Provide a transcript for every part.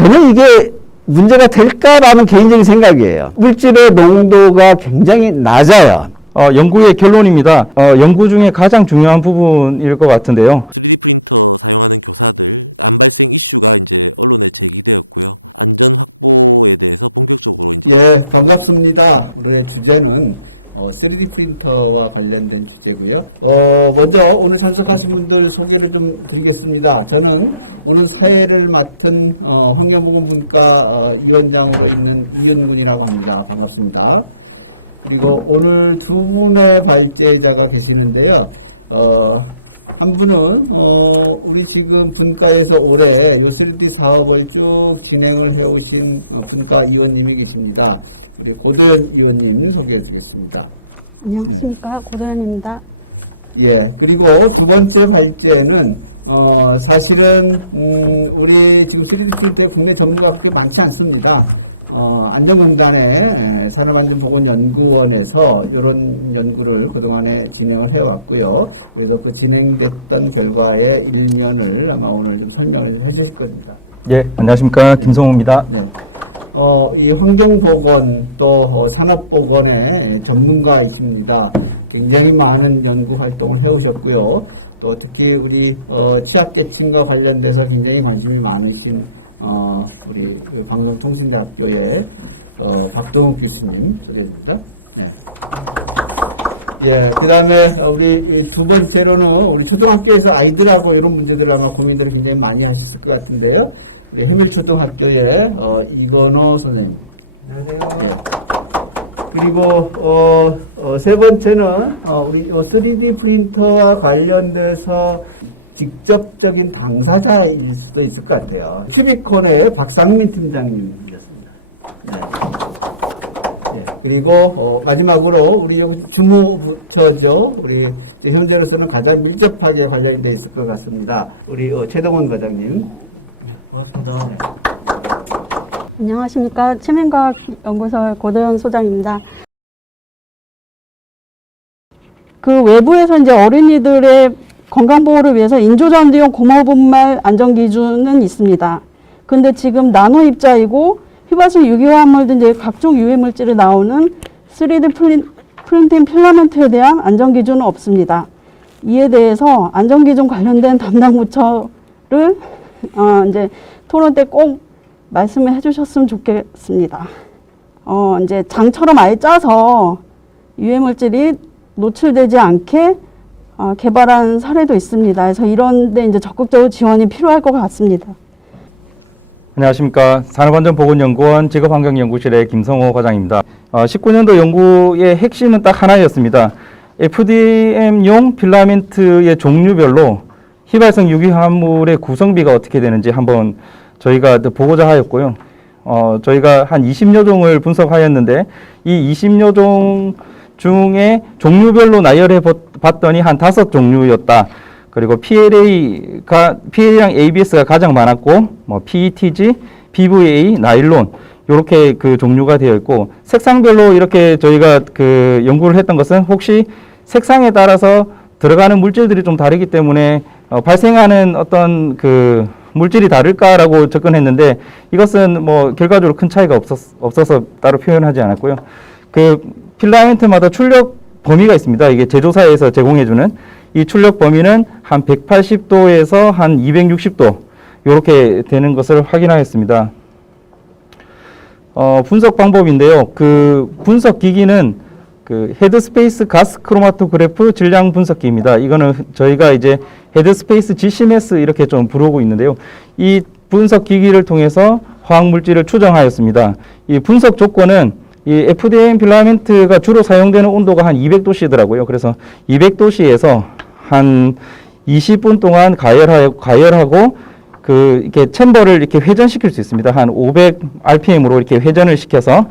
전혀 이게 문제가 될까라는 개인적인 생각이에요. 물질의 농도가 굉장히 낮아요. 연구의 결론입니다. 연구 중에 가장 중요한 부분일 것 같은데요. 3D 프린터 사용하는 교사들 안 발생 이슈가 이제 언론에 제기되었고요. 안전 확보에 대해서 본격적으로 이제 예, 반갑습니다. 오늘의 주제는 3D 프린터와 관련된 주제고요. 먼저 오늘 참석하신 분들 소개를 좀 드리겠습니다. 저는 오늘 사회를 맡은 환경보건분과 위원장으로 있는 이윤군이라고 합니다. 반갑습니다. 그리고 오늘 두 분의 발제자가 계시는데요. 한 분은 우리 지금 분과에서 올해 요 3D 사업을 쭉 진행을 해오신 분과 위원님이 계십니다. 우리 고도현 위원님 소개해드리겠습니다. 안녕하십니까. 고도현입니다. 예, 그리고 두 번째 발제는 사실은 우리 지금 3D 프린터의 국내 전문가가 그렇게 많지 않습니다. 안전공단의 산업안전보건연구원에서 이런 연구를 그동안에 진행을 해왔고요. 그래서 그 진행됐던 결과의 일면을 아마 오늘 좀 설명을 해주실 겁니다. 예, 안녕하십니까. 김성호입니다. 네. 이 환경보건 또 산업보건의 전문가이십니다. 굉장히 많은 연구 활동을 해오셨고요. 또 특히 우리 취약계층과 관련돼서 굉장히 관심이 많으신 우리 그 방송통신대학교의 박동욱 교수님 소개해드립니다. 네. 예, 그 다음에 우리 두 번째로는 우리 초등학교에서 아이들하고 이런 문제들을 아마 고민들을 굉장히 많이 하셨을 것 같은데요. 우리 해밀초등학교의 이건호 선생님. 안녕하세요. 예. 그리고 세 번째는 우리 3D 프린터와 관련돼서 직접적인 당사자일 수도 있을 것 같아요. 큐비콘의 박상민 팀장님이었습니다. 네. 네. 그리고 마지막으로 우리 여기 주무부처죠. 우리 현재로서는 가장 밀접하게 관련이 돼 있을 것 같습니다. 우리 최동원 과장님. 네, 반갑습니다. 네. 안녕하십니까. 치민과학연구소 고도현 소장입니다. 그 외부에서 이제 어린이들의 건강보호를 위해서 인조잔디용 고무분말 안전기준은 있습니다. 근데 지금 나노 입자이고 휘발성 유기화합물 등 이제 각종 유해물질이 나오는 3D 프린팅 필라멘트에 대한 안전기준은 없습니다. 이에 대해서 안전기준 관련된 담당 부처를 이제 토론 때 꼭 말씀을 해주셨으면 좋겠습니다. 이제 장처럼 아예 짜서 유해물질이 노출되지 않게 개발한 사례도 있습니다. 그래서 이런데 이제 적극적으로 지원이 필요할 것 같습니다. 안녕하십니까. 산업안전보건연구원 직업환경연구실의 김성호 과장입니다. 19년도 연구의 핵심은 딱 하나였습니다. FDM용 필라멘트의 종류별로 휘발성 유기화합물의 구성비가 어떻게 되는지 한번 저희가 보고자 하였고요. 저희가 한 20여 종을 분석하였는데 이 20여 종 중에 종류별로 나열해 봤더니 한 5종류였다. 그리고 PLA랑 ABS가 가장 많았고, PETG, PVA, 나일론 이렇게 그 종류가 되어 있고, 색상별로 이렇게 저희가 그 연구를 했던 것은 혹시 색상에 따라서 들어가는 물질들이 좀 다르기 때문에 발생하는 어떤 그 물질이 다를까라고 접근했는데 이것은 결과적으로 큰 차이가 없어서 따로 표현하지 않았고요. 그 필라멘트마다 출력 범위가 있습니다. 이게 제조사에서 제공해주는 이 출력 범위는 한 180도에서 한 260도 이렇게 되는 것을 확인하였습니다. 분석 방법인데요. 그 분석 기기는 그 헤드스페이스 가스 크로마토그래프 질량 분석기입니다. 이거는 저희가 이제 헤드스페이스 GCMS 이렇게 좀 부르고 있는데요. 이 분석 기기를 통해서 화학 물질을 추정하였습니다. 이 분석 조건은 이 FDM 필라멘트가 주로 사용되는 온도가 한 200도씨더라고요. 그래서 200도씨에서 한 20분 동안 가열하고 이렇게 챔버를 이렇게 회전시킬 수 있습니다. 한 500rpm으로 이렇게 회전을 시켜서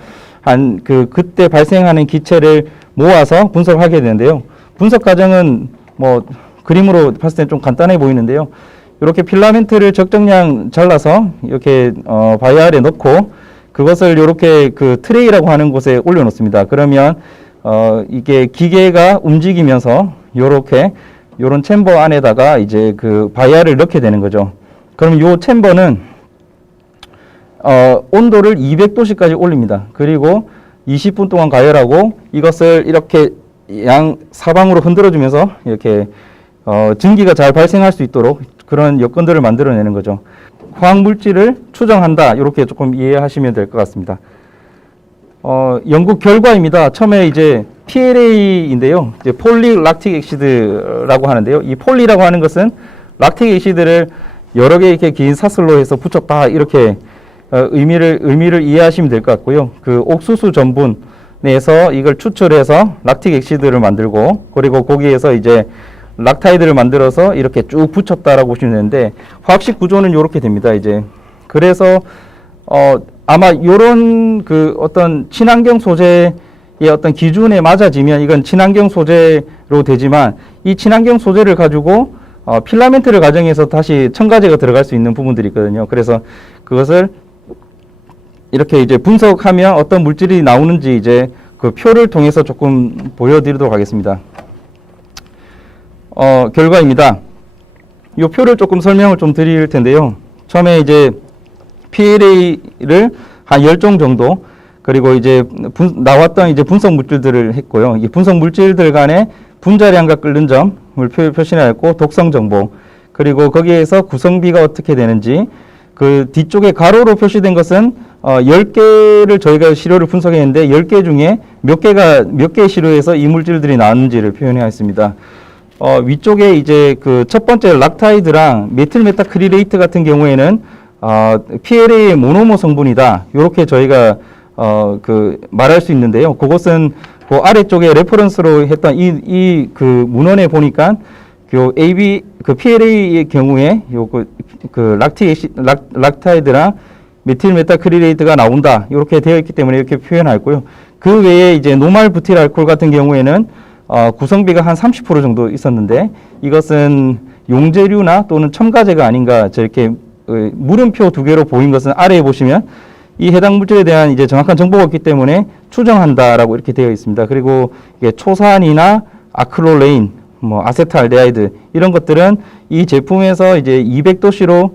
그때 발생하는 기체를 모아서 분석을 하게 되는데요. 분석 과정은 그림으로 봤을 때 좀 간단해 보이는데요. 이렇게 필라멘트를 적정량 잘라서 이렇게 바이알에 넣고 그것을 이렇게 그 트레이라고 하는 곳에 올려놓습니다. 그러면 이게 기계가 움직이면서 요런 챔버 안에다가 이제 그 바이알을 넣게 되는 거죠. 그럼 요 챔버는 온도를 200도씨까지 올립니다. 그리고 20분 동안 가열하고 이것을 이렇게 양 사방으로 흔들어주면서 이렇게 증기가 잘 발생할 수 있도록 그런 여건들을 만들어내는 거죠. 화학 물질을 추정한다. 이렇게 조금 이해하시면 될 것 같습니다. 연구 결과입니다. 처음에 이제 PLA인데요. 이제 폴리락틱 액시드라고 하는데요. 이 폴리라고 하는 것은 락틱 액시드를 여러 개 이렇게 긴 사슬로 해서 붙였다. 이렇게 의미를 이해하시면 될 것 같고요. 그 옥수수 전분에서 이걸 추출해서 락틱 액시드를 만들고 그리고 거기에서 이제 락타이드를 만들어서 이렇게 쭉 붙였다라고 보시면 되는데 화학식 구조는 이렇게 됩니다. 이제 그래서 아마 요런 그 어떤 친환경 소재의 어떤 기준에 맞아지면 이건 친환경 소재로 되지만 이 친환경 소재를 가지고 필라멘트를 가정해서 다시 첨가제가 들어갈 수 있는 부분들이 있거든요. 그래서 그것을 이렇게 이제 분석하면 어떤 물질이 나오는지 이제 그 표를 통해서 조금 보여드리도록 하겠습니다. 결과입니다. 이 표를 조금 설명을 좀 드릴 텐데요. 처음에 이제 PLA를 한 10종 정도 그리고 이제 나왔던 이제 분석 물질들을 했고요. 이 분석 물질들 간의 분자량과 끓는 점을 표시하였고 독성 정보 그리고 거기에서 구성비가 어떻게 되는지 그 뒤쪽에 가로로 표시된 것은 10개를 저희가 시료를 분석했는데 10개 중에 몇 개의 시료에서 이 물질들이 나왔는지를 표현하였습니다. 위쪽에 이제 그 첫 번째 락타이드랑 메틸 메타크릴레이트 같은 경우에는 PLA의 모노머 성분이다. 이렇게 저희가 그 말할 수 있는데요. 그것은 그 아래쪽에 레퍼런스로 했던 이 그 문헌에 보니까 그 PLA의 경우에 그 락타이드랑 메틸 메타크릴레이트가 나온다. 이렇게 되어 있기 때문에 이렇게 표현하였고요. 그 외에 이제 노말 부틸 알코올 같은 경우에는 구성비가 한 30% 정도 있었는데 이것은 용재료나 또는 첨가제가 아닌가 저렇게 물음표 두 개로 보인 것은 아래에 보시면 이 해당 물질에 대한 이제 정확한 정보가 없기 때문에 추정한다라고 이렇게 되어 있습니다. 그리고 이게 초산이나 아크릴레인, 뭐 아세트알데하이드 이런 것들은 이 제품에서 이제 200도씨로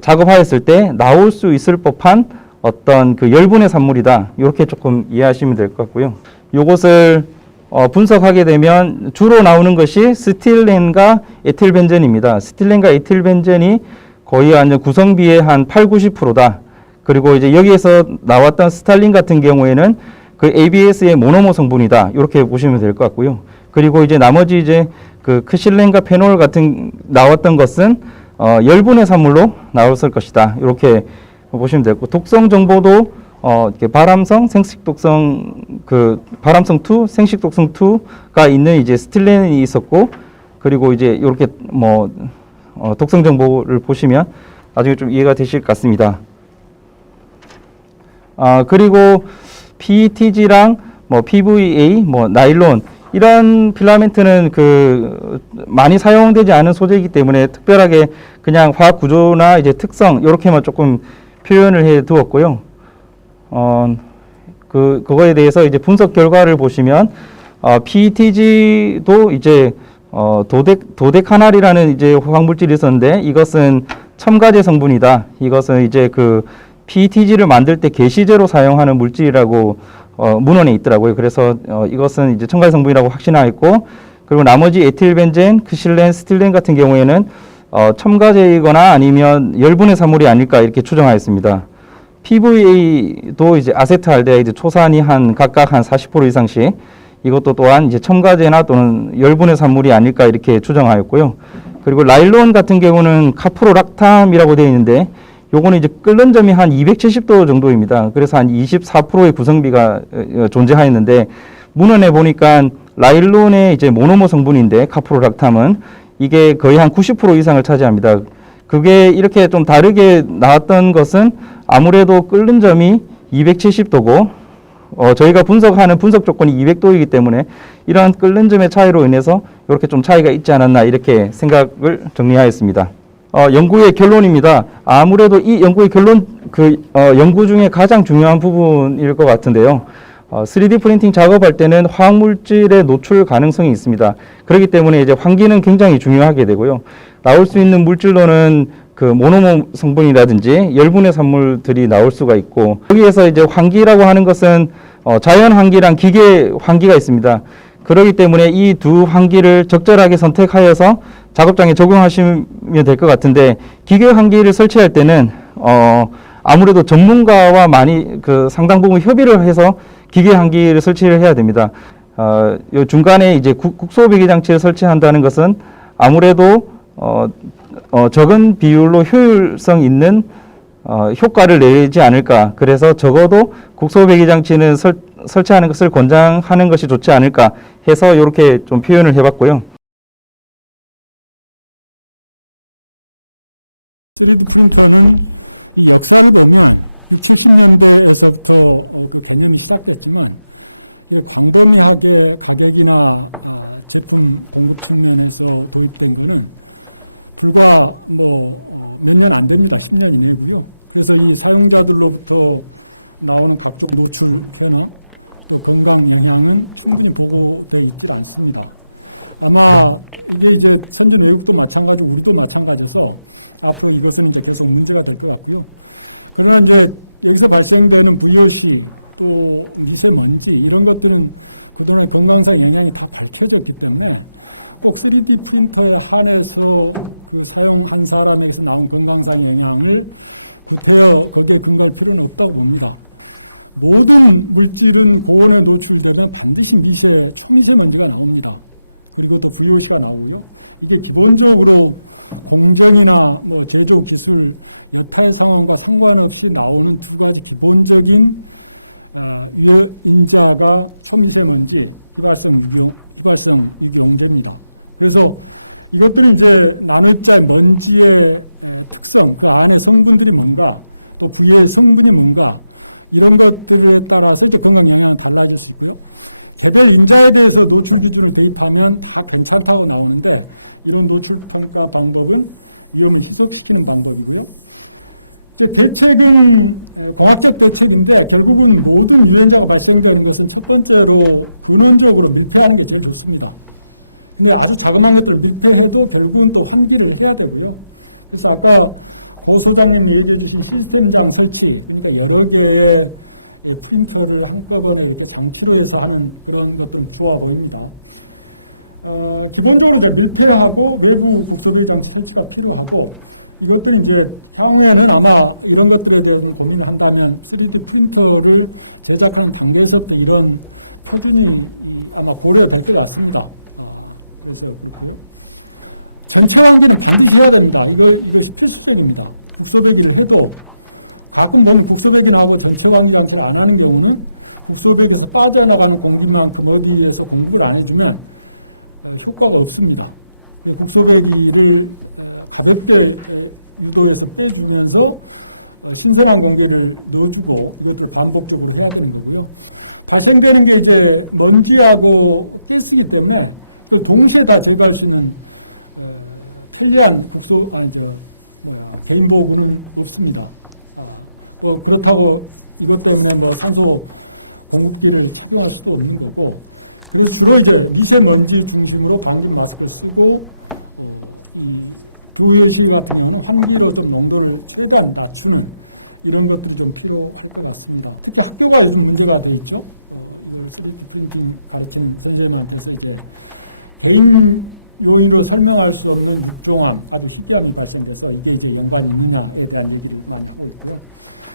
작업하였을 때 나올 수 있을 법한 어떤 그 열분의 산물이다. 이렇게 조금 이해하시면 될 것 같고요. 요것을 분석하게 되면 주로 나오는 것이 스틸렌과 에틸벤젠입니다. 스틸렌과 에틸벤젠이 거의 완전 구성비의 한 80~90%다. 그리고 이제 여기에서 나왔던 스탈린 같은 경우에는 그 ABS의 모노머 성분이다. 이렇게 보시면 될 것 같고요. 그리고 이제 나머지 이제 그 크실렌과 페놀 같은 나왔던 것은 열분의 산물로 나왔을 것이다. 이렇게 보시면 되고 독성 정보도 이렇게 발암성, 생식 독성 그 발암성 2, 생식 독성 2가 있는 이제 스틸렌이 있었고 그리고 이제 이렇게 뭐 독성 정보를 보시면 나중에 좀 이해가 되실 것 같습니다. 그리고 PETG랑 뭐 PVA, 뭐 나일론 이런 필라멘트는 그 많이 사용되지 않은 소재이기 때문에 특별하게 그냥 화학 구조나 이제 특성 이렇게만 조금 표현을 해 두었고요. 그거에 대해서 이제 분석 결과를 보시면 PETG도 이제 도데카날이라는 이제 화학물질이 있었는데 이것은 첨가제 성분이다. 이것은 이제 그 PETG를 만들 때 게시제로 사용하는 물질이라고 문헌에 있더라고요. 그래서 이것은 이제 첨가제 성분이라고 확신하였고 그리고 나머지 에틸벤젠, 크실렌, 스틸렌 같은 경우에는 첨가제이거나 아니면 열분의 산물이 아닐까 이렇게 추정하였습니다. PVA도 이제 아세트알데하이드 초산이 각각 한 40% 이상씩 이것도 또한 이제 첨가제나 또는 열분의 산물이 아닐까 이렇게 추정하였고요. 그리고 라일론 같은 경우는 카프로락탐이라고 되어 있는데 요거는 이제 끓는 점이 한 270도 정도입니다. 그래서 한 24%의 구성비가 존재하였는데 문헌에 보니까 라일론의 이제 모노머 성분인데 카프로락탐은 이게 거의 한 90% 이상을 차지합니다. 그게 이렇게 좀 다르게 나왔던 것은 아무래도 끓는 점이 270도고 저희가 분석하는 분석 조건이 200도이기 때문에 이러한 끓는 점의 차이로 인해서 이렇게 좀 차이가 있지 않았나 이렇게 생각을 정리하였습니다. 연구의 결론입니다. 아무래도 이 연구의 결론 연구 중에 가장 중요한 부분일 것 같은데요. 3D 프린팅 작업할 때는 화학물질의 노출 가능성이 있습니다. 그렇기 때문에 이제 환기는 굉장히 중요하게 되고요. 나올 수 있는 물질로는 그 모노모 성분이라든지 열분의 산물들이 나올 수가 있고, 여기에서 이제 환기라고 하는 것은 자연 환기랑 기계 환기가 있습니다. 그렇기 때문에 이 두 환기를 적절하게 선택하여서 작업장에 적용하시면 될 것 같은데, 기계 환기를 설치할 때는 아무래도 전문가와 많이 그 상당 부분 협의를 해서 기계 환기를 설치를 해야 됩니다. 요 중간에 이제 국소 배기 장치를 설치한다는 것은 아무래도 적은 비율로 효율성 있는 효과를 내지 않을까. 그래서 적어도 국소 배기 장치는 설치하는 것을 권장하는 것이 좋지 않을까 해서 이렇게 좀 표현을 해봤고요. 3D 프린터는 이 역사를 보면 60, 70년대에서부터 그 개념이 시작됐지만, 이렇게 광범위하게 가격이나 제품 공급 측면에서 도입된 거는 불과 몇 년 안 됩니다. 10년 이내고요. 그래서 이 사용자들로부터 나오는 각종 노출 현황, 또 건강 영향은 충분히 보고되어 있질 않습니다. 아마 이게 이제 선진 외국도 마찬가지고 우리도 마찬가지여서 앞으로 이것은 이제 계속 문제가 될 것 같고요. 그러나 이제 여기서 발생되는 VOC 또 미세먼지 이런 것들은 그동안의 건강상 영향이 다 밝혀졌기 때문에 꼭 3D 프린터에 한해서 그 사용한 사람에게서 나온 건강상 영향을 구태여 거기에 근거할 필요는 없다고 봅니다. 모든 물질은 고온에 노출되면 반드시 초미세먼지가 나옵니다. 그리고 또 VOC가 나오고요. 이게 기본적으로 공정이나 제조 기술 여타의 상황과 상관없이 나오는 두 가지 기본적인 인자가 초미세먼지, 휘발성 유기용제입니다. 그래서 이것들은 이제 나노입자의 먼지의 특성, 그 안에 성분들이 뭔가, 또 부위의 성분이 뭔가, 이런 것들에 따라서 이제 건강 영향은 달라질 수 있고요. 개별 인자에 대해서 노출 기준을 대입하면 다 괜찮다고 나오는데, 이런 노출 평가 방법은 위험을 희석시키는 방법이고요. 이제 대책은 공학적 대책인데, 결국은 모든 유해인자가 발생되는 것은 첫 번째로 근원적으로 밀폐하는 게 제일 좋습니다. 근데 아주 자그마한 것들을 밀폐해도 결국은 또 환기를 해야 되고요. 그래서 아까 고 소장님이 얘기해 주신 시스템장 설치, 그러니까 여러 개의 프린터를 한꺼번에 이렇게 장치로 해서 하는 그런 것들은 좋아 보입니다. 기본적으로 이제 밀폐하고 외부 국소배기 장치 설치가 필요하고, 이것들은 이제 향후에는 아마 이런 것들에 대한 고민을 한다면 3D 프린터를 제작하는 단계에서부터 이런 표준이 아마 고려될 것 같습니다. 그래서 그렇고요. 전체 환기는 반드시 해야 됩니다. 이것이 필수적입니다. 국소배기를 해도 가끔 보면 국소배기나 하고 전체 환기 장치를 안 하는 경우는 국소배기에서 빠져나가는 공기만큼 어디에서 공급을 안 해주면 효과가 없습니다. 국소배기를 가볍게 유도해서 빼주면서 신선한 공기를 넣어주고 이것들을 반복적으로 해야 되는 거고요. 발생되는 게 이제 먼지하고 가스이기 때문에 그걸 동시에 다 제거할 수 있는 편리한 개인 보호구는 없습니다. 그렇다고 이것 때문에 산소 공급기를 착용할 수도 없는 거고, 그래서 주로 이제 미세먼지 중심으로 방진 마스크를 쓰고, 이 VOC 같은 경우는 환기로 좀 농도를 최대한 낮추는 이런 것들이 좀 필요할 것 같습니다. 특히 학교가 요즘 문제가 돼 있죠. 이걸 3D 프린팅 가르치는 선생님한테서 이제 개인 요인으로 설명할 수 없는 육종암, 아주 희귀암이 발생돼서 이게 이제 연관이 있느냐에 대한 얘기를 많이 하고 있고요.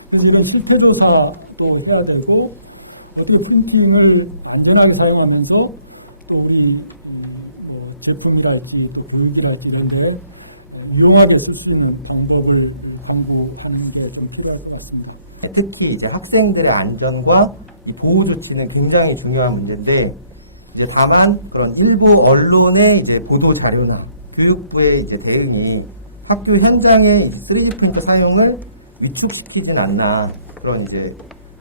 그래서 이런 실태 조사도 해야 되고, 어떻게 프린팅을 안전하게 사용하면서 또 우리 제품이랄지 또 교육이랄지 이런 데 유용하게 쓸 수 있는 방법을 강구하는 게 좀 필요할 것 같습니다. 특히 이제 학생들의 안전과 이 보호 조치는 굉장히 중요한 문제인데, 이제 다만 그런 일부 언론의 이제 보도 자료나 교육부의 이제 대응이 학교 현장의 3D 프린터 사용을 위축시키진 않나, 그런 이제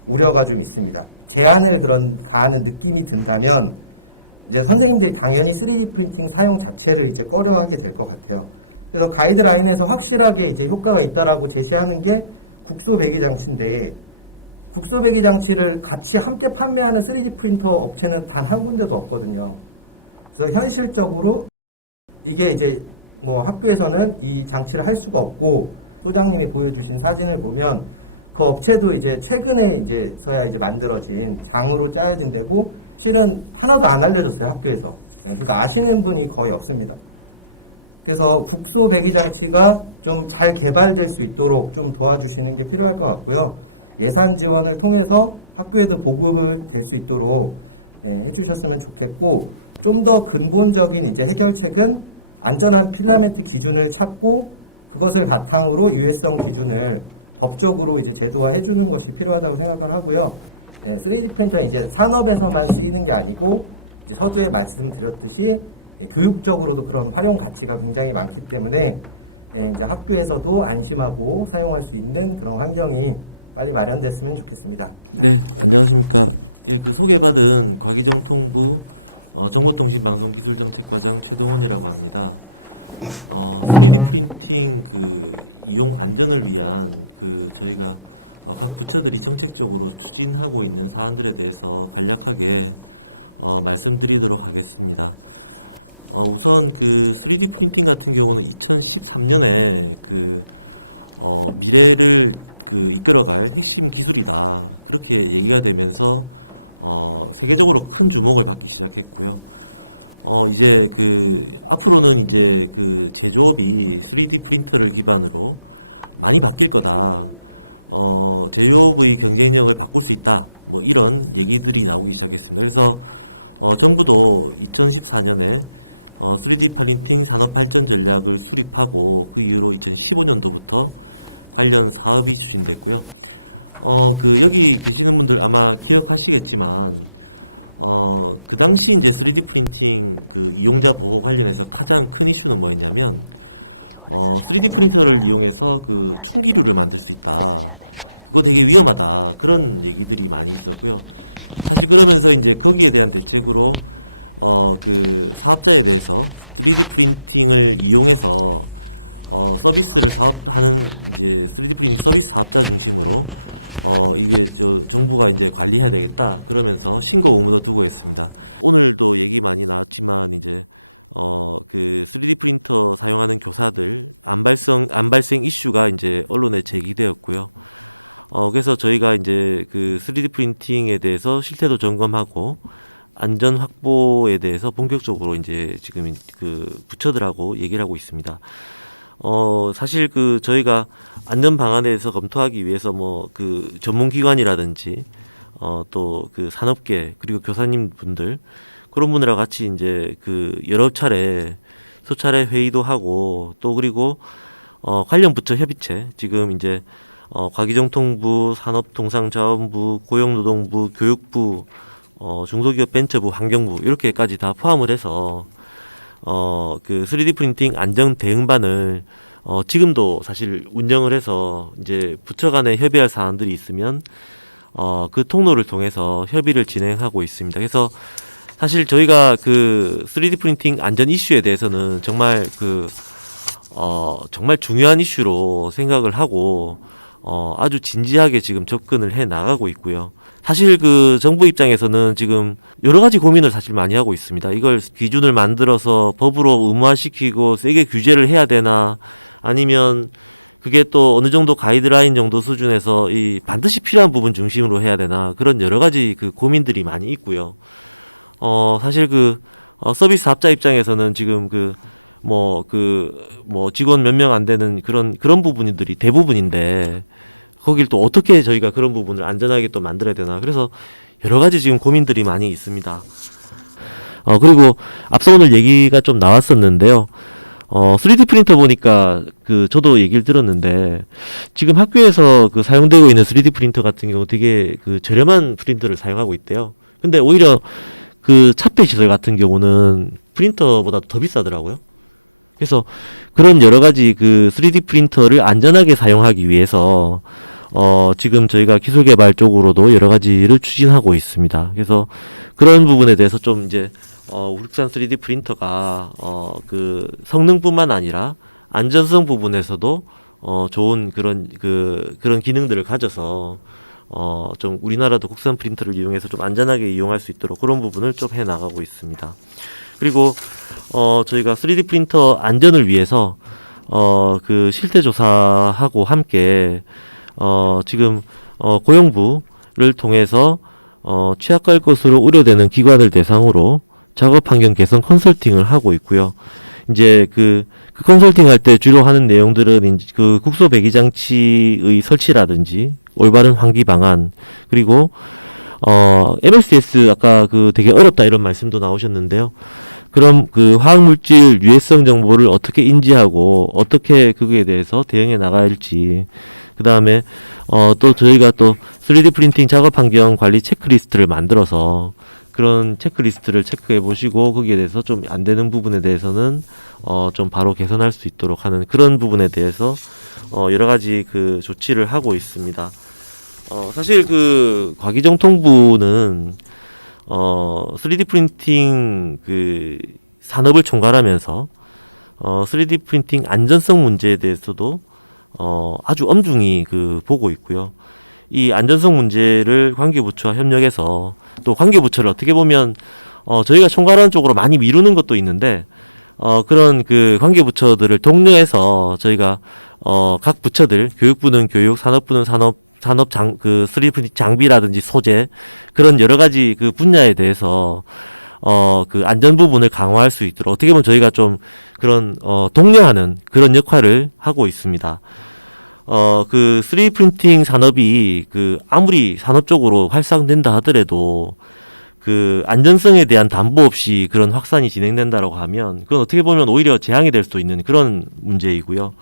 우려가 좀 있습니다. 제한을 가하는 느낌이 든다면 이제 선생님들이 당연히 3D 프린팅 사용 자체를 이제 꺼려하게 될 것 같아요. 그래서 가이드라인에서 확실하게 이제 효과가 있다라고 제시하는 게 국소 배기 장치인데, 국소 배기 장치를 같이 함께 판매하는 3D 프린터 업체는 단 한 군데도 없거든요. 그래서 현실적으로 이게 이제 뭐 학교에서는 이 장치를 할 수가 없고 소장님이 보여주신 사진을 보면 그 업체도 이제 최근에 이제서야 이제 만들어진 장으로 짜여진 데고 실은 하나도 안 알려졌어요 학교에서. 그러니까 아시는 분이 거의 없습니다. 그래서 국소 배기 장치가 좀 잘 개발될 수 있도록 좀 도와주시는 게 필요할 것 같고요. 예산 지원을 통해서 학교에도 보급을 될 수 있도록 해주셨으면 좋겠고 좀 더 근본적인 이제 해결책은 안전한 필라멘트 기준을 찾고 그것을 바탕으로 유해성 기준을 법적으로 이제 제도화해 주는 것이 필요하다고 생각을 하고요. 3D 프린터는 이제 산업에서만 쓰이는 게 아니고 이제 서두에 말씀드렸듯이 교육적으로도 그런 활용 가치가 굉장히 많기 때문에 이제 학교에서도 안심하고 사용할 수 있는 그런 환경이 빨리 마련됐으면 좋겠습니다. 네, 안녕하십니까. 예, 그 소개받은 과기정통부 정보통신방송기술정책과장 최동원이라고 합니다. 3D 프린팅 그 이용 안전을 위한 그 저희가 각 부처들이 정책적으로 추진하고 있는 사안들에 대해서 간략하게 말씀드리도록 하겠습니다. 우선 그 3D 프린팅 같은 경우는 2013년에 그 미래를 그 이끌어갈 핵심 기술이다. 그렇게 얘기가 되면서 세계적으로 큰 주목을 받기 시작했고요. 이제 그 앞으로는 이제 그 제조업이 3D 프린터를 기반으로 많이 바뀔 거다. 제조업의 경쟁력을 바꿀 수 있다. 뭐 이런 얘기들이 나오기 시작했습니다. 그래서 정부도 2014년에 3D 프린팅 산업 발전 전략을 수립하고 그 이후로 2015년도부터 관련 사업이 추진됐고요. 그 여기 계시는 분들 아마 기억하시겠지만 그 당시 이제 3D 프린팅 그 이용자 보호 관련해서 가장 큰 이슈는 뭐였냐면 3D 프린터를 이용해서 그 총기류를 만들 수 있다. 그거 되게 위험하다. 그런 얘기들이 많이 있었고요. 사실 그러면서 이제 거기에 대한 대책으로 그 사업자에 대해서 3D 프린팅을 이용해서 서비스를 사업하는 이제 3D 프린팅 서비스 사업자 중심으로 이게 정부가 이제 관리해야 되겠다 그러면서 신고 의무도 두고 있습니다. 오늘도 얘기 많이 나왔지만 이제 그 3D 프린터 사용하는 교사들 안발생 이슈가 이제 언론에 제기되었고요. 그래서 저희가 이제 그 3D 프린팅에 대해서 실태도 점검하고 안전 확보에 대해서 본격적으로 이제 지금 그 부처들하고 얘기를 하고 있습니다. 사실 그 저희가 안전 방안에 대해서 검토하기 위해서 뭐 그 전문기관이라든지 또 그 산업계 그리고 교사님 분들 그런 분들과 같이 이제 그 여러 차례 수차례 회의도 하고 또 그리고 관련 부처 협의체 지금 이제 과기정통부, 산업통상자원부, 고용노동부, 교육부, 중소기업 벤처부, 환경부 이렇게까지 다 포함을 해서 그 3D 프린팅 안전 대응반을 지금도 사실 운영을 해서 이제 부처 간에 협의할 사안들이 있으면 그 통로를 통해서 협의를 진행하고 있습니다. 그래서 사실 저희가 그 3D 프린팅 안전 이슈에 대해서는 정말 정말 중요한 이슈로 생각을 하고 아주 진지하게 지금 접근을 해 나가고 있고요. 사실 그 정부 입장에서는 지금 여러 가지 고민을 사실 많이 하고 있습니다. 이걸 기준을 만들어서 법으로 의무화시키고 세게 규제를 해야 되나 아니면 그게 또 어느 정도 가이드라인 정도 수준에서 이 반드시 필요한 부분 중심으로 해야 되나 그런 여러 가지 그 고민들이 많이 있고요. 사실 그 서비스 사업자 입장에서는 지금 직원 몇 명 안 되는 그런 부분들이 대부분인데 거길 또 어떻게 저희가 그런 부분을 안전하게 또 만들어야 되나 그래서 여러 가지 지금 고민들이 많이 있습니다. 그리고 앞서 오늘 얘기가 좀 나왔었는데요. 3D 프린터 보니까 저도 얘기를 들었는데 지금 학교에서 그 사용되고 있는 3D 프린터 같은 경우 되게 그 저렴한 프린터를 사용하고 있대요. 근데 오히려 그 차폐 시설 같은 경우는 프린터보다 더 비싸더라고요. 그래서 그런 여러 가지 그 3D 프린터를 안전하게 사용하기 위해서 지금 저희가 기술 개발 쪽으로도 여러 가지를 추진하고 있습니다. 그래서 그런 부분에 대해서 좀 이제 국산 3D 프린터가 그 성능뿐만 아니라 안전성 부분에서도 좋은 그런 기능들을 가져서 좀 우리나라도 국산 프린터를 이용해서 좀 안전하게 이용할 수 있도록 그런 부분을 좀 해 나가고 있습니다. 그리고 저희가 3D 프린터 안전을 위해서 그 실태 조사하고 함께 지금 고용부를 통해서 취약할 것으로 우려되는 기관을 대상으로 작업 환경 개선 컨설팅을 하고 있고요. 이제 그 컨설팅 할 때 주로 하는 내용들은 이제 그 국소 배기 장치의 설치라든지 올바른 환기 방안, 그리고 MSDS 아까 그 되게 어렵다 이런 말씀도 나오셨는데요. 그럼 그 화학물질 유해성 정보를 어떻게 인지하고 어떻게 그거에 대해서 대응해 나가야 할지, 그 다음에 또 저희가 또 3D 프린팅 작업 환경 관리 체크리스트를 만들어서 그런 체크리스트를 체크해 보시고 거기에 대해서 좀 안 되는 부분에 대해서는 좀 바로 개선할 수 있도록 하는 그런 부분에 대해서 여러 가지 그 조치를 하고 있습니다. 사실 그 과기정통부는 3D 프린팅 그 산업을 총괄하면서 3D 프린팅 안전성 문제에 대해서도 아주 엄중히 그 보고 있고요. 이 안전성 문제를 관계부처와 협력해서 또 관계부처를 어떻게 보면 저희가 총괄하는 쪽으로 많이 미루는 것도 있는데 그런 그 관계부처들을 독려해서 저희가 각 부처들, 교육부는 교육, 산업부는 산업 3D 프린팅 장비라든지 소재, 그런 여러 가지 그 분야에 대해서 그 안전 부분을 강화할 수 있도록 어떻게 보면 저희가 좀 그런 독려하는 그런 역할을 하고 있습니다. 그 3D 프린팅 산업이 그 아무리 산업적으로 활성된다 하더라도 그 안전성에 대한 담보 없이 그런 확산이 진행된다라고 하면 그건 어떻게 보면 오히려 재앙이 될 수도 있는 그런 문제이고요.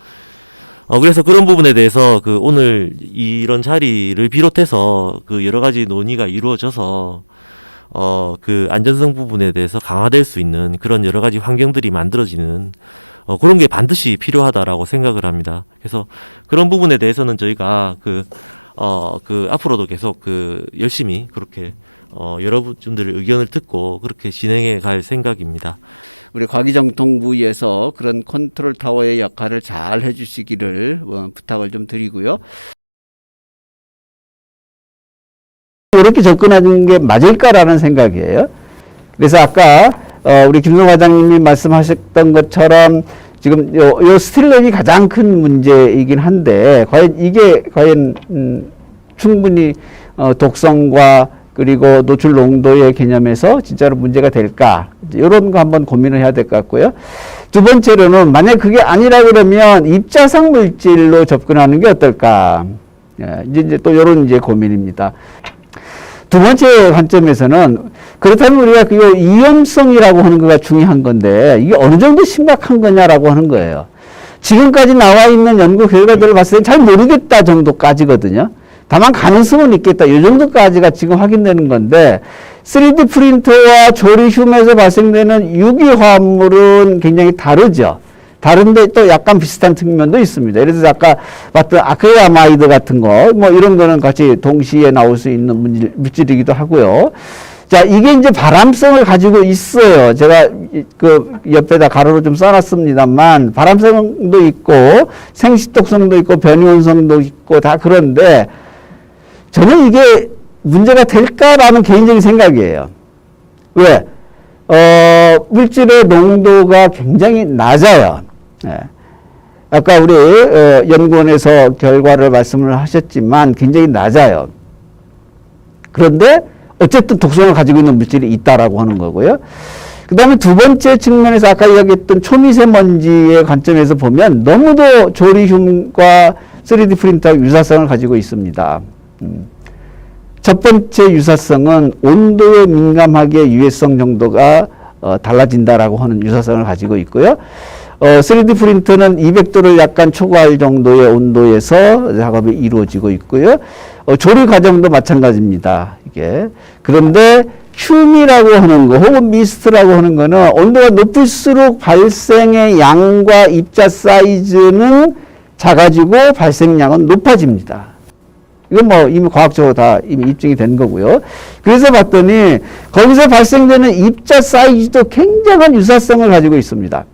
그래서 그런 부분에 대해서 그 오늘 이런 자리를 비롯해서 그 여러 가지 논의가 이루어져서 그 안전성 부분에 대해서 강화될 수 있는 그런 여러 가지 환경들이 만들어지는 그런 게 반드시 필요하다라고 생각을 합니다. 그래서 그런 부분에 대해서는 저희가 그 앞으로도 계속 그 열심히 그렇게 여러분들의 의견을 듣고 그렇게 진행해 갈 생각입니다. 우리 과기정통부에서 그런 컨트롤 타워의 역할을 잘 해주시기를 부탁을 좀 드리고요. 이렇게 접근하는 게 맞을까라는 생각이에요. 그래서 아까 우리 김성호 과장님이 말씀하셨던 것처럼 지금 요 스틸랩이 가장 큰 문제이긴 한데 과연 이게 충분히 독성과 그리고 노출 농도의 개념에서 진짜로 문제가 될까? 이런 거 한번 고민을 해야 될 것 같고요. 두 번째로는 만약 그게 아니라 그러면 입자상 물질로 접근하는 게 어떨까? 이제 또 이런 이제 고민입니다. 두 번째 관점에서는 그렇다면 우리가 그 위험성이라고 하는 거가 중요한 건데 이게 어느 정도 심각한 거냐라고 하는 거예요. 지금까지 나와 있는 연구 결과들을 봤을 때 잘 모르겠다 정도까지거든요. 다만 가능성은 있겠다. 이 정도까지가 지금 확인되는 건데 3D 프린터와 조리흉에서 발생되는 유기화합물은 굉장히 다르죠. 다른데 또 약간 비슷한 측면도 있습니다. 예를 들어서 아까 봤던 아크릴아마이드 같은 거, 뭐 이런 거는 같이 동시에 나올 수 있는 물질이기도 하고요. 자, 이게 이제 발암성을 가지고 있어요. 제가 그 옆에다 가로로 좀 써놨습니다만 발암성도 있고 생식독성도 있고 변이원성도 있고 다 그런데 저는 이게 문제가 될까라는 개인적인 생각이에요. 왜? 물질의 농도가 굉장히 낮아요. 예. 아까 우리 연구원에서 결과를 말씀을 하셨지만 굉장히 낮아요. 그런데 어쨌든 독성을 가지고 있는 물질이 있다라고 하는 거고요. 그 다음에 두 번째 측면에서 아까 이야기했던 초미세먼지의 관점에서 보면 너무도 조리흉과 3D 프린터가 유사성을 가지고 있습니다. 첫 번째 유사성은 온도에 민감하게 유해성 정도가 달라진다라고 하는 유사성을 가지고 있고요. 3D 프린터는 200도를 약간 초과할 정도의 온도에서 작업이 이루어지고 있고요. 조리 과정도 마찬가지입니다. 이게. 그런데 큐미라고 하는 거 혹은 미스트라고 하는 거는 온도가 높을수록 발생의 양과 입자 사이즈는 작아지고 발생량은 높아집니다. 이건 뭐 이미 과학적으로 다 이미 입증이 된 거고요. 그래서 봤더니 거기서 발생되는 입자 사이즈도 굉장한 유사성을 가지고 있습니다.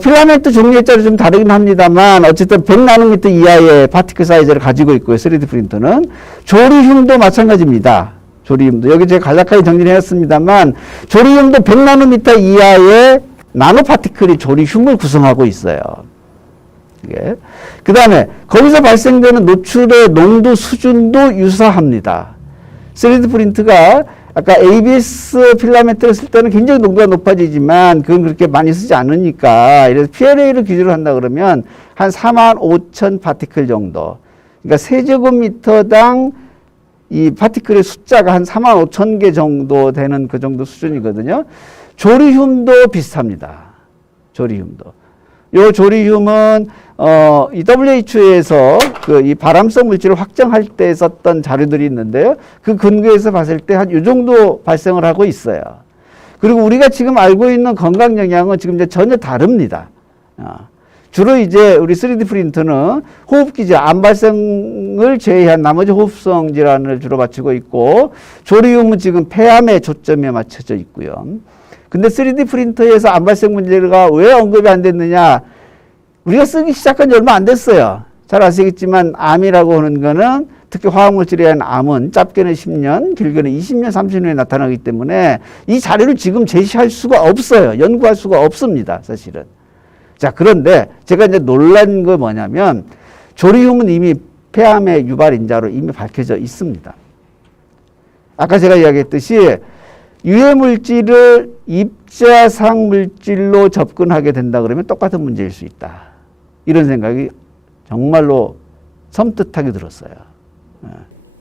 필라멘트 종류에 따라 좀 다르긴 합니다만 어쨌든 100나노미터 이하의 파티클 사이즈를 가지고 있고요. 3D 프린터는 조리흉도 마찬가지입니다. 조리움도. 여기 제가 간략하게 정리를 했습니다만 조리움도 100나노미터 이하의 나노 파티클이 조리흉을 구성하고 있어요. 예. 그 다음에 거기서 발생되는 노출의 농도 수준도 유사합니다. 3D 프린트가 아까 ABS 필라멘트를 쓸 때는 굉장히 농도가 높아지지만 그건 그렇게 많이 쓰지 않으니까 이래서 PLA를 기준으로 한다 그러면 한 45,000 파티클 정도. 그러니까 세제곱미터당 이 파티클의 숫자가 한 45,000개 정도 되는 그 정도 수준이거든요. 조리흉도 비슷합니다. 조리흉도. 요 조리흉은 이 WHO에서 그 이 발암성 물질을 확정할 때 썼던 자료들이 있는데요. 그 근거에서 봤을 때 한 요 정도 발생을 하고 있어요. 그리고 우리가 지금 알고 있는 건강 영향은 지금 이제 전혀 다릅니다. 주로 이제 우리 3D 프린터는 호흡기 질환, 암 발생을 제외한 나머지 호흡성 질환을 주로 맞추고 있고 조리움은 지금 폐암에 초점에 맞춰져 있고요. 근데 3D 프린터에서 암 발생 문제가 왜 언급이 안 됐느냐? 우리가 쓰기 시작한 지 얼마 안 됐어요. 잘 아시겠지만 암이라고 하는 거는 특히 화학물질에 의한 암은 짧게는 10년, 길게는 20년, 30년에 나타나기 때문에 이 자료를 지금 제시할 수가 없어요. 연구할 수가 없습니다. 사실은. 자, 그런데 제가 이제 놀란 거 뭐냐면 조리흉은 이미 폐암의 유발인자로 이미 밝혀져 있습니다. 아까 제가 이야기했듯이 유해 물질을 입자상 물질로 접근하게 된다 그러면 똑같은 문제일 수 있다. 이런 생각이 정말로 섬뜩하게 들었어요.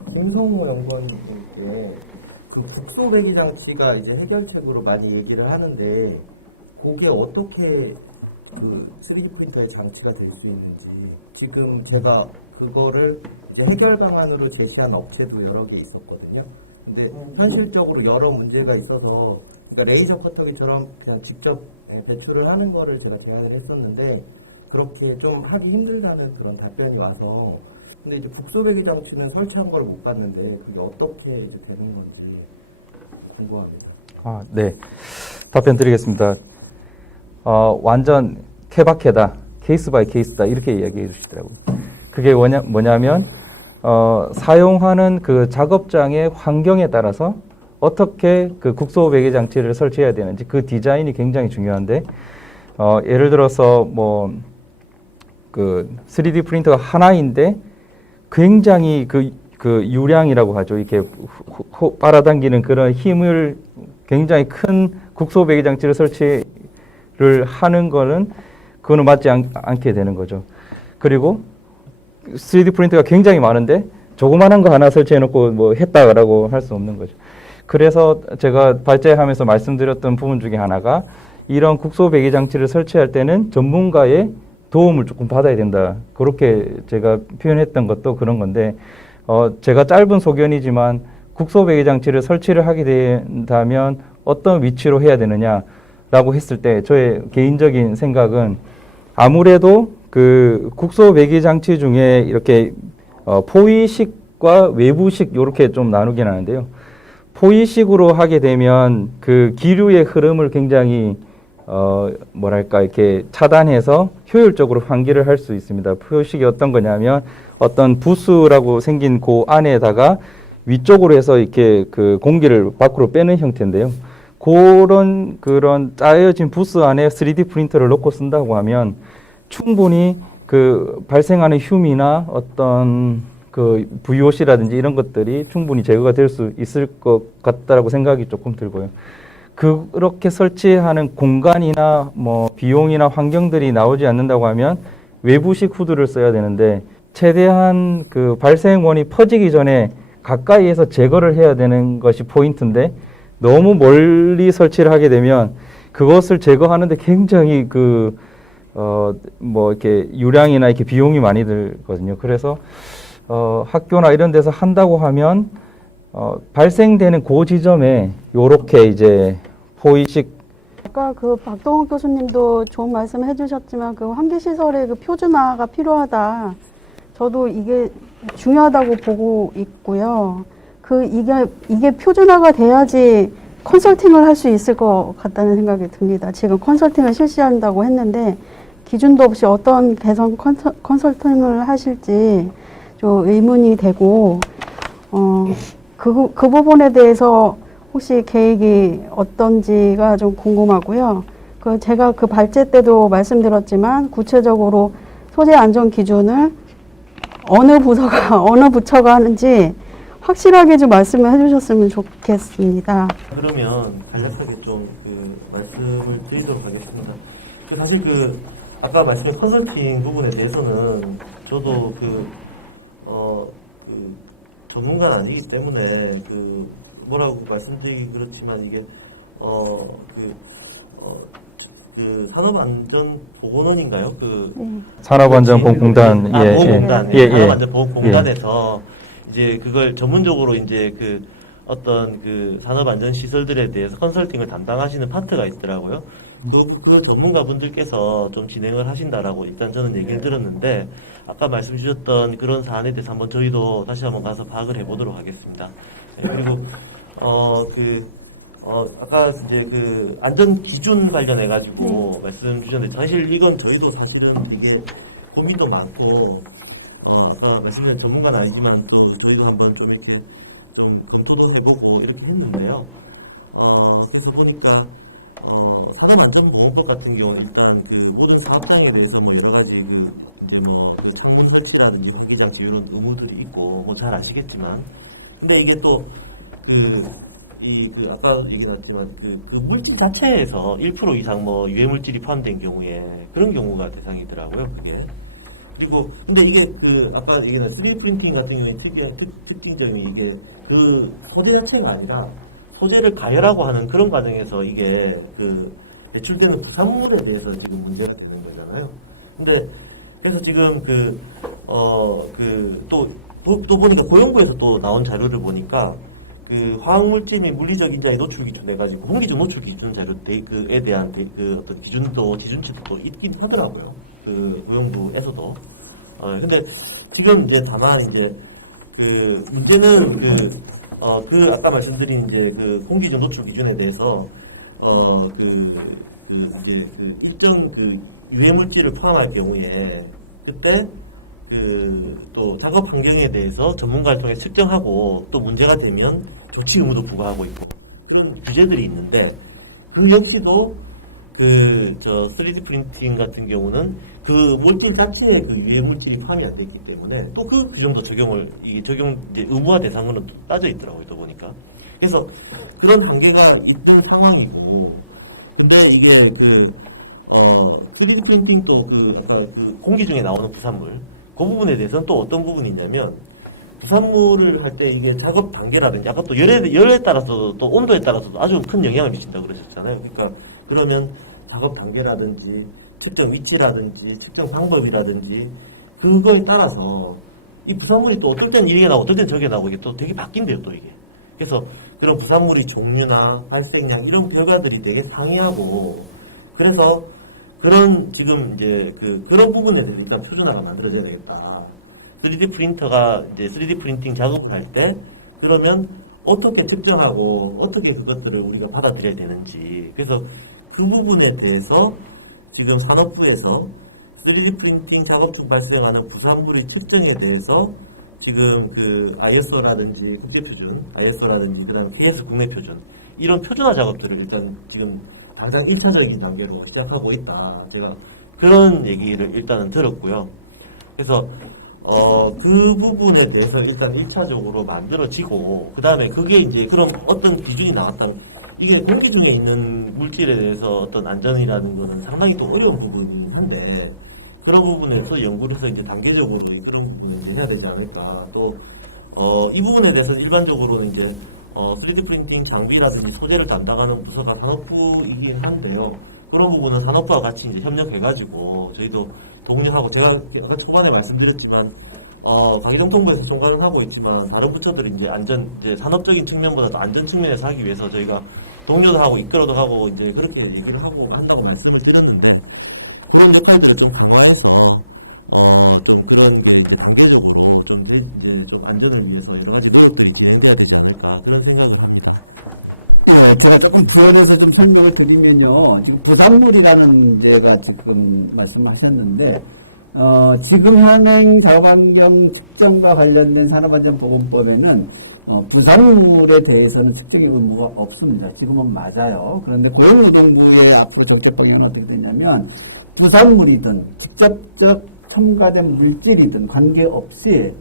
김성호 연구원님께 그 국소 배기 장치가 이제 해결책으로 많이 얘기를 하는데 그게 어떻게 그 3D 프린터의 장치가 될 수 있는지 지금 제가 그거를 이제 해결 방안으로 제시한 업체도 여러 개 있었거든요. 근데 현실적으로 여러 문제가 있어서 그러니까 레이저 커터기처럼 그냥 직접 배출을 하는 거를 제가 제안을 했었는데 그렇게 좀 하기 힘들다는 그런 답변이 와서 근데 이제 국소 배기 장치는 설치한 거를 못 봤는데 그게 어떻게 이제 되는 건지 궁금합니다. 네. 답변 드리겠습니다. 완전 케바케다, 케이스 바이 케이스다 이렇게 이야기해 주시더라고요. 그게 뭐냐면 사용하는 그 작업장의 환경에 따라서 어떻게 그 국소 배기 장치를 설치해야 되는지 그 디자인이 굉장히 중요한데 예를 들어서 뭐 그 3D 프린터가 하나인데 굉장히 그 유량이라고 하죠. 이렇게 빨아당기는 그런 힘을 굉장히 큰 국소 배기 장치를 설치를 하는 거는 그거는 맞지 않게 되는 거죠. 그리고 3D 프린터가 굉장히 많은데 조그만한 거 하나 설치해 놓고 뭐 했다라고 할 수 없는 거죠. 그래서 제가 발제하면서 말씀드렸던 부분 중에 하나가 이런 국소 배기 장치를 설치할 때는 전문가의 도움을 조금 받아야 된다. 그렇게 제가 표현했던 것도 그런 건데 제가 짧은 소견이지만 국소 배기 장치를 설치를 하게 된다면 어떤 위치로 해야 되느냐라고 했을 때 저의 개인적인 생각은 아무래도 그 국소 배기 장치 중에 이렇게 포위식과 외부식 이렇게 좀 나누긴 하는데요. 포위식으로 하게 되면 그 기류의 흐름을 굉장히 뭐랄까 이렇게 차단해서 효율적으로 환기를 할 수 있습니다. 포위식이 어떤 거냐면 어떤 부스라고 생긴 그 안에다가 위쪽으로 해서 이렇게 그 공기를 밖으로 빼는 형태인데요. 그런 짜여진 부스 안에 3D 프린터를 넣고 쓴다고 하면 충분히 그 발생하는 흉이나 어떤 그 VOC라든지 이런 것들이 충분히 제거가 될 수 있을 것 같다라고 생각이 조금 들고요. 그렇게 설치하는 공간이나 뭐 비용이나 환경들이 나오지 않는다고 하면 외부식 후드를 써야 되는데 최대한 그 발생 원이 퍼지기 전에 가까이에서 제거를 해야 되는 것이 포인트인데 너무 멀리 설치를 하게 되면 그것을 제거하는데 굉장히 뭐 이렇게 유량이나 이렇게 비용이 많이 들거든요. 그래서 학교나 이런 데서 한다고 하면 발생되는 그 지점에 요렇게 이제 포위식 아까 그 박동욱 교수님도 좋은 말씀 해주셨지만 그 환기 시설의 그 표준화가 필요하다. 저도 이게 중요하다고 보고 있고요. 이게 표준화가 돼야지 컨설팅을 할 수 있을 것 같다는 생각이 듭니다. 지금 컨설팅을 실시한다고 했는데 기준도 없이 어떤 개선 컨설팅을 하실지 좀 의문이 되고 그 부분에 대해서 혹시 계획이 어떤지가 좀 궁금하고요. 제가 그 발제 때도 말씀드렸지만 구체적으로 소재 안전 기준을 어느 부처가 하는지 확실하게 좀 말씀을 해주셨으면 좋겠습니다. 그러면 간략하게 좀 그 말씀을 드리도록 하겠습니다. 사실 아까 말씀한 컨설팅 부분에 대해서는 저도 전문가는 아니기 때문에 뭐라고 말씀드리기 그렇지만 이게 산업안전보건원인가요? 산업안전보건공단. 보건공단. 예, 예. 산업안전보건공단에서 이제 그걸 전문적으로 이제 어떤 산업안전시설들에 대해서 컨설팅을 담당하시는 파트가 있더라고요. 그 전문가분들께서 좀 진행을 하신다라고 일단 저는 얘기를 들었는데, 아까 말씀 주셨던 그런 사안에 대해서 한번 저희도 다시 한번 가서 파악을 해보도록 하겠습니다. 네, 그리고, 아까 이제 안전 기준 관련해가지고 말씀 주셨는데, 사실 이건 저희도 사실은 되게 고민도 많고, 아까 말씀드린 전문가는 아니지만 또 저희도 한번 좀 이렇게 좀 검토도 해보고 이렇게 했는데요. 그래서 보니까 산업안전보건법 같은 경우는 일단 모든 사업장에 대해서 뭐 여러 가지 이제 창문 설치라든지 환기장치 이런 의무들이 있고 뭐 잘 아시겠지만, 근데 이게 또 아까 얘기 나왔지만 물질 자체에서 1% 이상 뭐 유해 물질이 포함된 경우에 그런 경우가 대상이더라고요. 그게. 그리고 근데 이게 아까 얘기한 3D 프린팅 같은 경우에 특징점이 이게 소재 자체가 아니라 소재를 가열하고 하는 그런 과정에서 이게 배출되는 부산물에 대해서 지금 문제가 되는 거잖아요. 근데 그래서 지금 또 보니까 고용부에서 또 나온 자료를 보니까 화학물질 및 물리적 인자의 노출 기준 해가지고 공기중 노출 기준 자료에 대한 어떤 지준치도 또 있긴 하더라고요. 고용부에서도. 근데 지금 이제 다만 이제 문제는 아까 말씀드린 이제 공기중 노출 기준에 대해서 이제 일정 유해 물질을 포함할 경우에 그때 또 작업 환경에 대해서 전문가를 통해 측정하고 또 문제가 되면 조치 의무도 부과하고 있고 그런 규제들이 있는데, 그 역시도 3D 프린팅 같은 경우는 물질 자체에 유해 물질이 포함이 안 돼 있기 때문에 또 그 규정도 이제 의무화 대상으로 또 빠져 있더라고요, 또 보니까. 그래서 그런 한계가 있는 상황이고, 근데 이게 3D 프린팅 또 아까 공기 중에 나오는 부산물, 그 부분에 대해서는 또 어떤 부분이 있냐면, 부산물을 할 때 이게 작업 단계라든지 아까 또 열에 따라서 또 온도에 따라서도 아주 큰 영향을 미친다고 그러셨잖아요. 그러니까 그러면 작업 단계라든지 측정 위치라든지 측정 방법이라든지 그거에 따라서 이 부산물이 또 어떨 때는 이게 나오고 어떨 때는 저게 나오고 이게 또 되게 바뀐대요, 또 이게. 그래서 그런 부산물의 종류나 발생량 이런 결과들이 되게 상이하고, 그래서 그런 지금 이제 그런 부분에 대해서 일단 표준화가 만들어져야 되겠다. 3D 프린터가 이제 3D 프린팅 작업을 할 때 그러면 어떻게 측정하고 어떻게 그것들을 우리가 받아들여야 되는지, 그래서 그 부분에 대해서 지금 산업부에서 3D 프린팅 작업 중 발생하는 부산물의 측정에 대해서 지금 ISO라든지 국제표준, ISO라든지 그다음에 KS 국내 표준, 이런 표준화 작업들을 일단 지금 당장 1차적인 단계로 시작하고 있다. 제가 그런 얘기를 일단은 들었고요. 그래서 그 부분에 대해서 일단 1차적으로 만들어지고, 그 다음에 그게 이제 그럼 어떤 기준이 나왔다면, 이게 공기 중에 있는 물질에 대해서 어떤 안전이라는 거는 상당히 또 어려운 부분이긴 한데, 그런 부분에서 연구를 해서 이제 단계적으로 그런 부분을 이제 해야 되지 않을까. 또, 이 부분에 대해서는 일반적으로는 이제 3D 프린팅 장비라든지 소재를 담당하는 부서가 산업부이긴 한데요. 그런 부분은 산업부와 같이 이제 협력해가지고 저희도 독려하고, 제가 아까 초반에 말씀드렸지만 가기정통부에서 총괄은 하고 있지만 다른 부처들이 이제 산업적인 측면보다도 안전 측면에서 하기 위해서 저희가 독려도 하고 이끌어도 하고 이제 그렇게 얘기를 하고 한다고 말씀을 드렸는데, 그런 역할들을 좀 강화해서 좀 그런 게 이제 단계적으로 이제 좀 안전을 위해서 여러 가지 노력들이 진행돼야 되지 않을까, 그런 생각을 합니다. 예, 제가 조금 부연해서 좀 설명을 드리면요. 지금 부산물이라는 문제가 지금 말씀을 하셨는데, 지금 현행 작업환경 측정과 관련된 산업안전보건법에는 부산물에 대해서는 측정의 의무가 없습니다. 지금은 맞아요. 그런데 고용노동부의 앞으로 정책 방향은 어떻게 되냐면 부산물이든 직접적 첨가된 물질이든 관계없이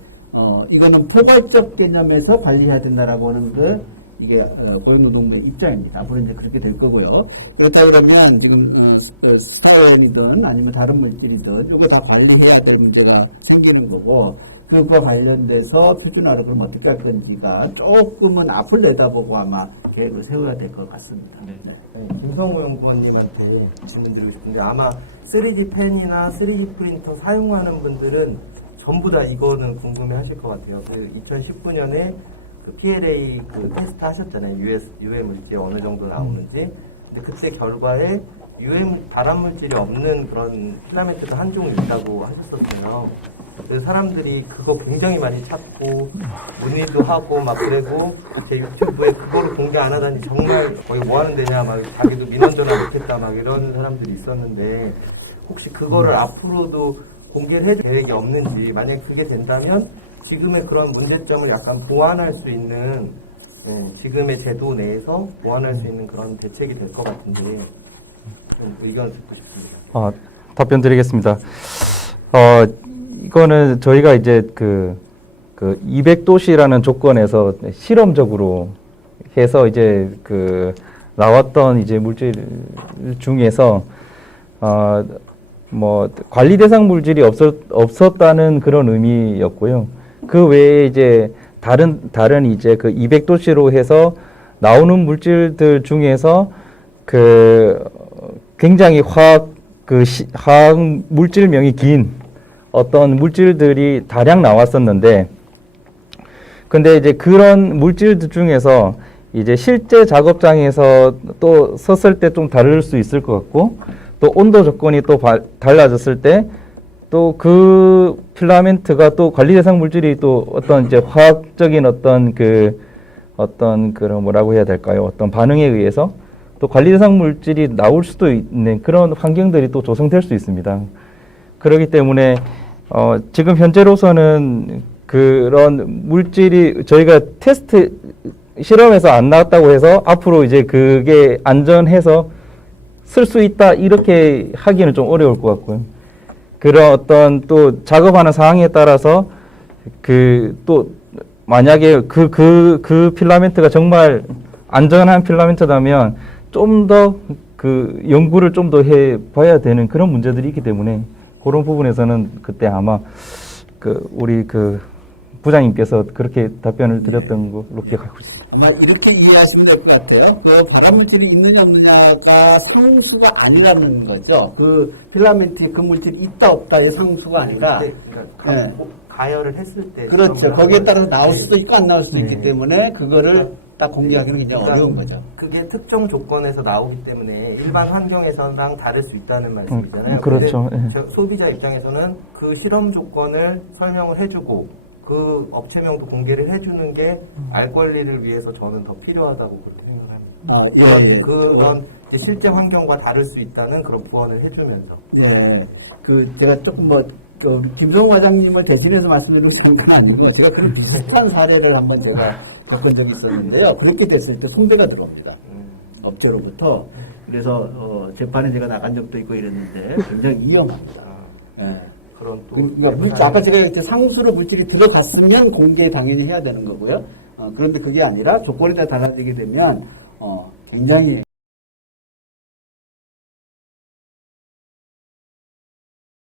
이거는 포괄적 개념에서 관리해야 된다라고 하는 이게 고용노동부의 입장입니다. 앞으로 이제 그렇게 될 거고요. 그렇다 그러면 지금 스타일렌이든 아니면 다른 물질이든 이거 다 관리해야 될 문제가 생기는 거고 그것과 관련돼서 표준화를 그럼 어떻게 할 건지가 조금은 앞을 내다보고 아마 계획을 세워야 될 것 같습니다. 네. 김성호 연구원님한테 질문 드리고 싶은데 아마 3D 펜이나 3D 프린터 사용하는 분들은 전부 다 이거는 궁금해하실 것 같아요. 그 2019년에 그 PLA 그 테스트 하셨잖아요. 유해 물질 어느 정도 나오는지. 근데 그때 결과에 발암 물질이 없는 그런 필라멘트도 한 종이 있다고 하셨었어요. 그래서 사람들이 그거 굉장히 많이 찾고 문의도 하고 막 그러고 제 유튜브에 그거를 공개 안 하다니 정말 거기 뭐 하는 데냐 막 자기도 민원 전화 넣겠다 막 이런 사람들이 있었는데 혹시 그거를 앞으로도 공개를 해줄 계획이 없는지 만약에 그게 된다면 지금의 그런 문제점을 약간 보완할 수 있는 지금의 제도 내에서 보완할 수 있는 그런 대책이 될 것 같은데 좀 의견을 듣고 싶습니다. 답변 드리겠습니다. 이거는 저희가 이제 그 200도시라는 조건에서 실험적으로 해서 이제 나왔던 이제 물질 중에서 뭐 관리 대상 물질이 없었다는 그런 의미였고요. 그 외에 이제 다른 이제 그 200도씨로 해서 나오는 물질들 중에서 굉장히 화학 물질명이 긴 어떤 물질들이 다량 나왔었는데, 근데 이제 그런 물질들 중에서 이제 실제 작업장에서 또 썼을 때 좀 다를 수 있을 것 같고, 또 온도 조건이 또 달라졌을 때 또 그 필라멘트가 또 관리 대상 물질이 또 어떤 이제 화학적인 어떤 그런 뭐라고 해야 될까요? 어떤 반응에 의해서 또 관리 대상 물질이 나올 수도 있는 그런 환경들이 또 조성될 수 있습니다. 그렇기 때문에 지금 현재로서는 그런 물질이 저희가 테스트 실험에서 안 나왔다고 해서 앞으로 이제 그게 안전해서 쓸 수 있다 이렇게 하기는 좀 어려울 것 같고요. 그런 어떤 또 작업하는 상황에 따라서 또 만약에 그 필라멘트가 정말 안전한 필라멘트라면 좀 더 연구를 좀 더 해봐야 되는 그런 문제들이 있기 때문에 그런 부분에서는 그때 아마 우리 부장님께서 그렇게 답변을 드렸던 걸로 기억하고 있습니다. 아마 이렇게 이해하시면 될 것 같아요. 그 발암물질이 있느냐 없느냐가 상수가 아니라는 거죠. 그 필라멘트에 그 물질이 있다 없다의 상수가 아니라 그러니까 가열을 했을 때 그렇죠. 거기에 따라서 나올 수도 있고 안 나올 수도 있기 때문에 그거를 딱 공개하기는 굉장히 어려운 거죠. 그게 특정 조건에서 나오기 때문에 일반 환경에서랑 다를 수 있다는 말씀이잖아요. 그런데 그렇죠. 소비자 입장에서는 그 실험 조건을 설명을 해주고 그 업체명도 공개를 해주는 게 알 권리를 위해서 저는 더 필요하다고 그렇게 생각을 합니다. 예. 그런 이제 실제 환경과 다를 수 있다는 그런 부언을 해주면서. 네. 제가 조금 우리 김성호 과장님을 대신해서 말씀드리고 하는 건 아니고 제가 그런 비슷한 사례를 한번 제가 겪은 적이 있었는데요. 그렇게 됐을 때 손배가 들어옵니다. 업체로부터. 그래서 재판에 제가 나간 적도 있고 이랬는데 굉장히 위험합니다. 예. 그러니까 아까 제가 얘기했듯이 상수로 물질이 들어갔으면 공개 당연히 해야 되는 거고요. 그런데 그게 아니라 조건이 다 달라지게 되면 굉장히